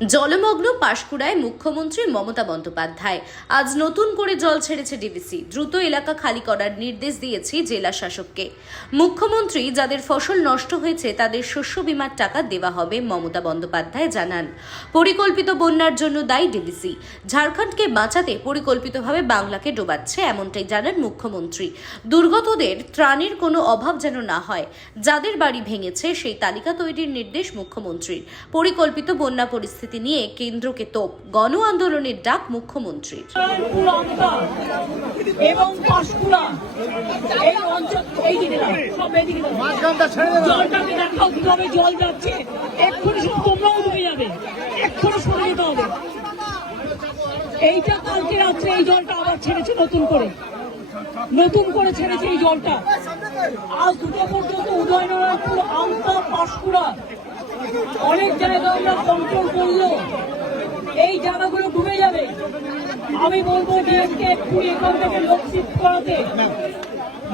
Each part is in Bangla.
জলমগ্ন পাশকুড়ায় মুখ্যমন্ত্রী মমতা বন্দ্যোপাধ্যায়। আজ নতুন করে জল ছেড়েছে ডিবিসি। দ্রুত এলাকা খালি করার নির্দেশ দিয়েছি জেলা শাসককে। মুখ্যমন্ত্রী যাদের ফসল নষ্ট হয়েছে, তাদের শস্য বিমার টাকা দেওয়া হবে, মমতা বন্দ্যোপাধ্যায় জানান। পরিকল্পিত বন্যার জন্য দায়ী ডিবিসি। ঝাড়খণ্ডকে বাঁচাতে পরিকল্পিতভাবে বাংলাকে ডোবাচ্ছে এমনটাই জানান মুখ্যমন্ত্রী। দুর্গতদের ত্রাণের কোনো অভাব যেন না হয়, যাদের বাড়ি ভেঙেছে সেই তালিকা তৈরির নির্দেশ মুখ্যমন্ত্রীর। পরিকল্পিত বন্যা পরিস্থিতি নিয়ে কেন্দ্রকে তোপ গণ আন্দোলনের ডাক মুখ্যমন্ত্রীর। এবং এই অঞ্চল এই দিকে দাও, সব এদিকে দাও। জলটাকে দেখাও কীভাবে জল যাচ্ছে। এক্ষুনি সব তোমরাও ডুবে যাবে। এক্ষুনি সরে যেতে হবে। এইটা কালকে রাত্রে এই জলটা আবার ছেড়েছে নতুন করে। নতুন করে ছেড়েছে এই জলটা। আজ দুটো পর্যন্ত উদয়নারায়ণপুর আমতা পাঁশকুড়া অনেক জায়গা আমরা কন্ট্রোল করল এই জায়গাগুলো ডুবে যাবে। আমি বলব ডিএমকে এক্ষুনি এখান থেকে লোক শিফট করাতে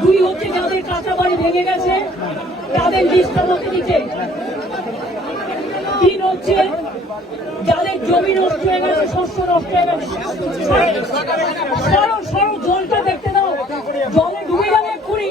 দুই হচ্ছে যাদের কাঁচা বাড়ি ভেঙে গেছে, তাদের লিস্ট আমাকে দিতে। তিন হচ্ছে যাদের জমি নষ্ট হয়ে গেছে, শস্য নষ্ট হয়ে গেছে সরো সরো, জলটা দেখতে দাও জলে ডুবে যাবে এক্ষুনি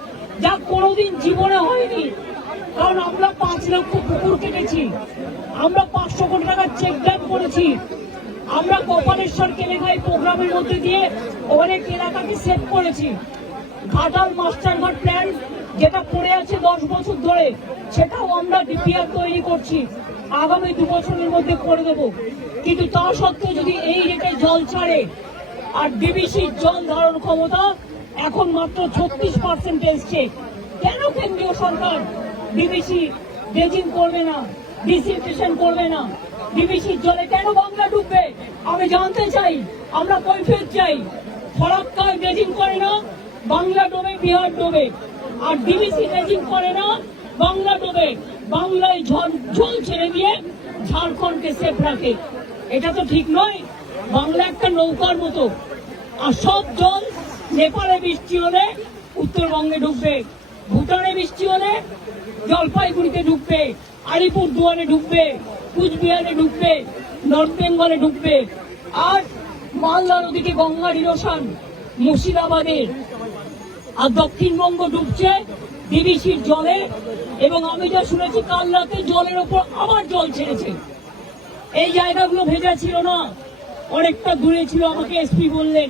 যা কোনোদিন জীবনে হয়নি। কারণ আমরা পাঁচ লক্ষ কুকুর কেটেছি। আমরা পাঁচশো কোটি টাকার চেক ড্যাম করেছি। আমরা গোপালেশ্বর কেলেঘাই প্রোগ্রামের মধ্যে দিয়ে অনেক এলাকাকে সেভ করেছি। ঘাটাল মাস্টার ঘাট প্ল্যান যেটা পড়ে আছে দশ বছর ধরে, সেটাও আমরা ডিপিআর তৈরি করছি। আগামী দু বছরের মধ্যে করে দেবো। কিন্তু তা সত্ত্বেও যদি এই রেটে জল ছাড়ে, আর ডিবিসির জল ধারণ ক্ষমতা এখন মাত্র ছত্রিশ পার্সেন্ট এসছে। কেন কেন্দ্রীয় সরকার ডিবিসি ড্রেজিং করবে না ডিসিনফেকশন করবে না? ডিবিসির জলে কেন বাংলা ডুববে? আমি জানতে চাই, আমরা কৈফিয়ত চাই। ফরাক্কায় ড্রেজিং করে না, বাংলা ডোবে, বিহার ডোবে। আর ডিবিসি ড্রেজিং করে না, বাংলা ডোবে। বাংলায় ঝড় জল ছেড়ে দিয়ে ঝাড়খণ্ডকে সেফ রাখে। এটা তো ঠিক নয়, বাংলা একটা নৌকার মতো। আর সব জল নেপালে বৃষ্টি হলে উত্তরবঙ্গে ঢুকবে ভুটানে বৃষ্টি হলে জলপাইগুড়িতে ঢুকবে আলিপুর দুয়ারে ঢুকবে কুচবিহারে ঢুকবে নর্থ বেঙ্গলে ঢুকবে আর মালদার ওদিকে গঙ্গা ইরোশন মুর্শিদাবাদের আর দক্ষিণবঙ্গ ডুবছে ডিবিসির জলে এবং আমি যা শুনেছি, কাল রাতে জলের ওপর আবার জল ছেড়েছে। এই জায়গাগুলো ভেজা ছিল না, অনেকটা দূরে ছিল, আমাকে এসপি বললেন।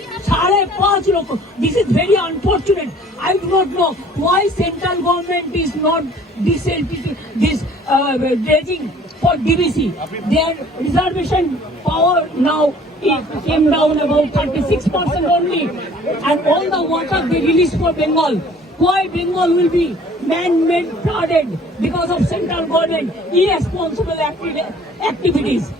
साढ़े पांच लोग this is very unfortunate I do not know why central government is not this this dredging for DVC. Their reservation power now came down about 36% only and all the water they released for Bengal. Why Bengal will be man-made flooded because of central government irresponsible activities.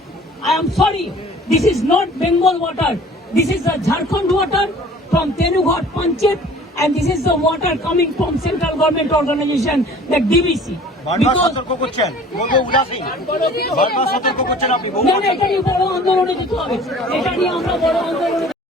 I am sorry, this is not Bengal water. This is the Jharkhand water from Tenughat Panchayat and this is the water coming from central government organization, the DVC. এটা নিয়ে বড় আন্দোলনে যেতে হবে এটা নিয়ে আমরা বড় আন্দোলনে